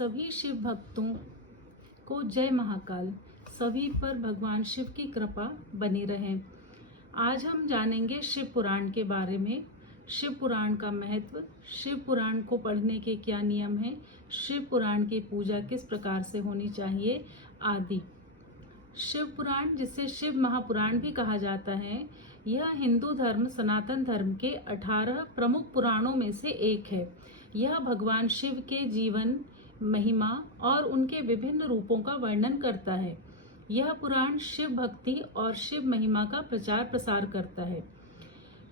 सभी शिव भक्तों को जय महाकाल। सभी पर भगवान शिव की कृपा बनी रहे। आज हम जानेंगे शिव पुराण के बारे में। शिव पुराण का महत्व, शिव पुराण को पढ़ने के क्या नियम हैं, शिव पुराण की पूजा किस प्रकार से होनी चाहिए आदि। शिव पुराण, जिसे शिव महापुराण भी कहा जाता है, यह हिंदू धर्म सनातन धर्म के 18 प्रमुख पुराणों में से एक है। यह भगवान शिव के जीवन, महिमा और उनके विभिन्न रूपों का वर्णन करता है। यह पुराण शिव भक्ति और शिव महिमा का प्रचार प्रसार करता है।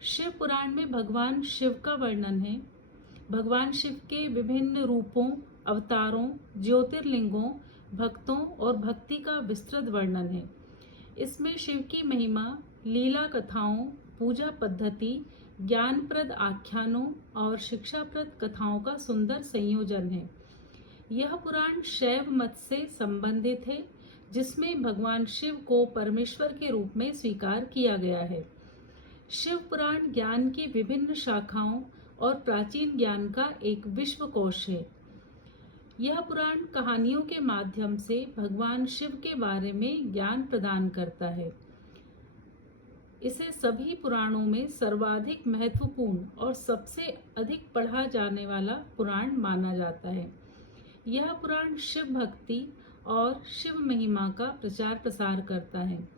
शिव पुराण में भगवान शिव का वर्णन है। भगवान शिव के विभिन्न रूपों, अवतारों, ज्योतिर्लिंगों, भक्तों और भक्ति का विस्तृत वर्णन है। इसमें शिव की महिमा, लीला कथाओं, पूजा पद्धति, ज्ञानप्रद आख्यानों और शिक्षाप्रद कथाओं का सुंदर संयोजन है। यह पुराण शैव मत से संबंधित है, जिसमें भगवान शिव को परमेश्वर के रूप में स्वीकार किया गया है। शिव पुराण ज्ञान की विभिन्न शाखाओं और प्राचीन ज्ञान का एक विश्वकोश है। यह पुराण कहानियों के माध्यम से भगवान शिव के बारे में ज्ञान प्रदान करता है। इसे सभी पुराणों में सर्वाधिक महत्वपूर्ण और सबसे अधिक पढ़ा जाने वाला पुराण माना जाता है। यह पुराण शिव भक्ति और शिव महिमा का प्रचार प्रसार करता है।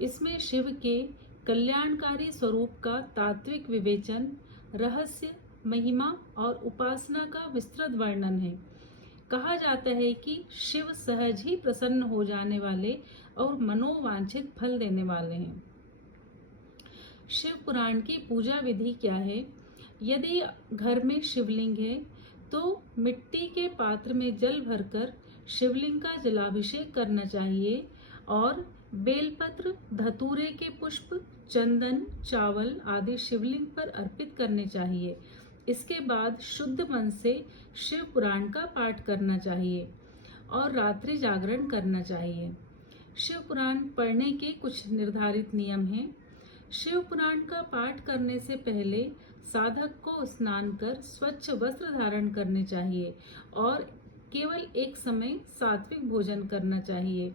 इसमें शिव के कल्याणकारी स्वरूप का तात्विक विवेचन, रहस्य, महिमा और उपासना का विस्तृत वर्णन है। कहा जाता है कि शिव सहज ही प्रसन्न हो जाने वाले और मनोवांछित फल देने वाले हैं। शिव पुराण की पूजा विधि क्या है? यदि घर में शिवलिंग है तो मिट्टी के पात्र में जल भरकर शिवलिंग का जलाभिषेक करना चाहिए और बेलपत्र, धतूरे के पुष्प, चंदन, चावल आदि शिवलिंग पर अर्पित करने चाहिए। इसके बाद शुद्ध मन से शिव पुराण का पाठ करना चाहिए और रात्रि जागरण करना चाहिए। शिव पुराण पढ़ने के कुछ निर्धारित नियम हैं। शिव पुराण का पाठ करने से पहले साधक को स्नान कर स्वच्छ वस्त्र धारण करने चाहिए और केवल एक समय सात्विक भोजन करना चाहिए।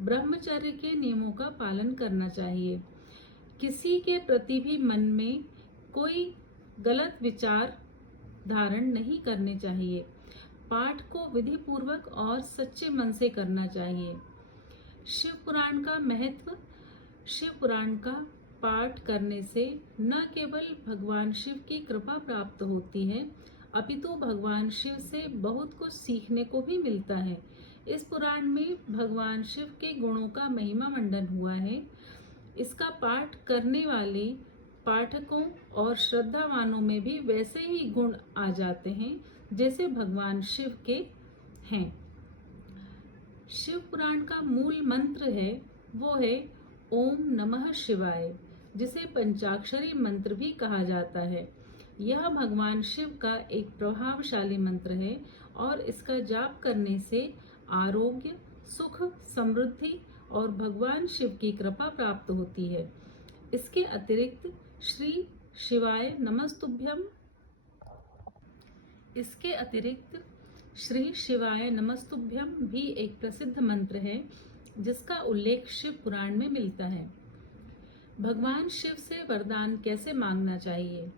ब्रह्मचर्य के नियमों का पालन करना चाहिए। किसी के प्रति भी मन में कोई गलत विचार धारण नहीं करने चाहिए। पाठ को विधि पूर्वक और सच्चे मन से करना चाहिए। शिव पुराण का महत्व। शिव पुराण का पाठ करने से न केवल भगवान शिव की कृपा प्राप्त होती है, अपितु भगवान शिव से बहुत कुछ सीखने को भी मिलता है। इस पुराण में भगवान शिव के गुणों का महिमा मंडन हुआ है। इसका पाठ करने वाले पाठकों और श्रद्धावानों में भी वैसे ही गुण आ जाते हैं जैसे भगवान शिव के हैं। शिव पुराण का मूल मंत्र है, वो है ओम नमः शिवाय, जिसे पंचाक्षरी मंत्र भी कहा जाता है। यह भगवान शिव का एक प्रभावशाली मंत्र है और इसका जाप करने से आरोग्य, सुख, समृद्धि और भगवान शिव की कृपा प्राप्त होती है। इसके अतिरिक्त श्री शिवाय नमस्तुभ्यम भी एक प्रसिद्ध मंत्र है, जिसका उल्लेख शिव पुराण में मिलता है। भगवान शिव से वरदान कैसे मांगना चाहिए?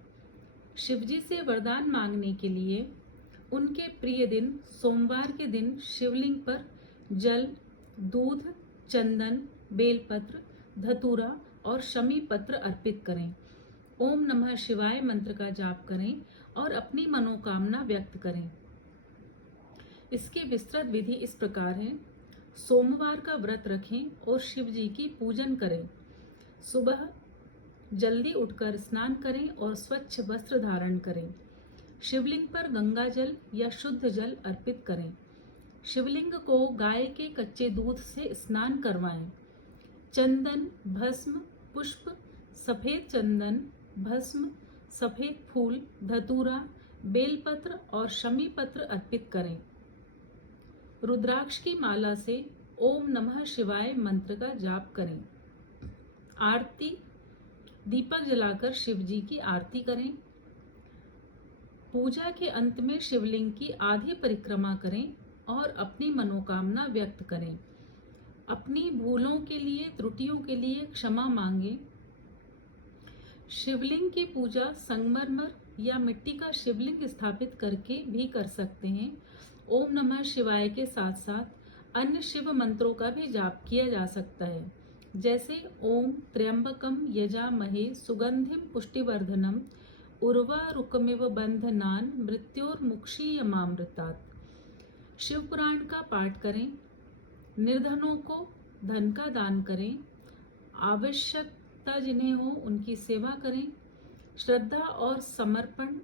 शिवजी से वरदान मांगने के लिए उनके प्रिय दिन सोमवार के दिन शिवलिंग पर जल, दूध, चंदन, बेलपत्र, धतूरा और शमी पत्र अर्पित करें। ओम नमः शिवाय मंत्र का जाप करें और अपनी मनोकामना व्यक्त करें। इसकी विस्तृत विधि इस प्रकार है। सोमवार का व्रत रखें और शिव जी की पूजन करें। सुबह जल्दी उठकर स्नान करें और स्वच्छ वस्त्र धारण करें। शिवलिंग पर गंगा जल या शुद्ध जल अर्पित करें। शिवलिंग को गाय के कच्चे दूध से स्नान करवाएं। चंदन, भस्म, पुष्प, सफेद चंदन, भस्म, सफेद फूल, धतूरा, बेलपत्र और शमी पत्र अर्पित करें। रुद्राक्ष की माला से ओम नमः शिवाय मंत्र का जाप करें। आरती, दीपक जलाकर शिव जी की आरती करें। पूजा के अंत में शिवलिंग की आधी परिक्रमा करें और अपनी मनोकामना व्यक्त करें। अपनी भूलों के लिए, त्रुटियों के लिए क्षमा मांगें। शिवलिंग की पूजा संगमरमर या मिट्टी का शिवलिंग स्थापित करके भी कर सकते हैं। ओम नमः शिवाय के साथ साथ अन्य शिव मंत्रों का भी जाप किया जा सकता है, जैसे ओम त्र्यंबकम यजामहे सुगंधिम पुष्टिवर्धनम उर्वारुकमिव बंधनान मृत्योर्मुक्षीयमामृतात्। शिव पुराण का पाठ करें, निर्धनों को धन का दान करें, आवश्यकता जिन्हें हो उनकी सेवा करें, श्रद्धा और समर्पण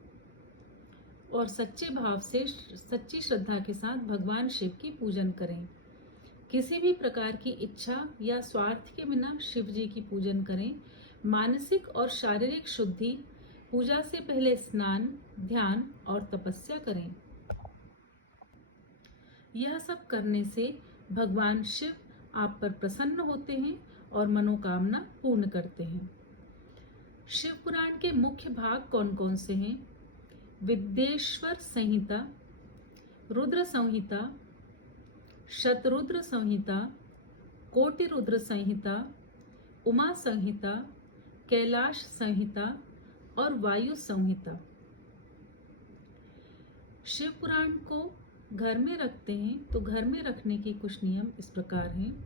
और सच्चे भाव से, सच्ची श्रद्धा के साथ भगवान शिव की पूजन करें। किसी भी प्रकार की इच्छा या स्वार्थ के बिना शिव जी की पूजन करें। मानसिक और शारीरिक शुद्धि, पूजा से पहले स्नान, ध्यान और तपस्या करें। यह सब करने से भगवान शिव आप पर प्रसन्न होते हैं और मनोकामना पूर्ण करते हैं। शिव पुराण के मुख्य भाग कौन कौन से हैं? विद्येश्वर संहिता, रुद्र संहिता, शतरुद्र संहिता, कोटि रुद्र संहिता, उमा संहिता, कैलाश संहिता और वायु संहिता। शिव पुराण को घर में रखते हैं तो घर में रखने के कुछ नियम इस प्रकार हैं।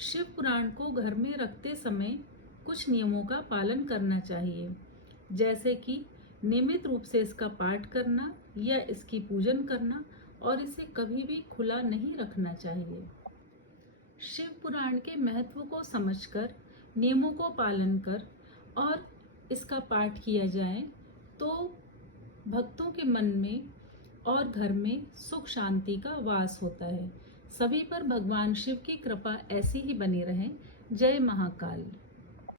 शिव पुराण को घर में रखते समय कुछ नियमों का पालन करना चाहिए, जैसे कि नियमित रूप से इसका पाठ करना या इसकी पूजन करना और इसे कभी भी खुला नहीं रखना चाहिए। शिव पुराण के महत्व को समझकर, नियमों को पालन कर और इसका पाठ किया जाए तो भक्तों के मन में और घर में सुख शांति का वास होता है। सभी पर भगवान शिव की कृपा ऐसी ही बनी रहे। जय महाकाल।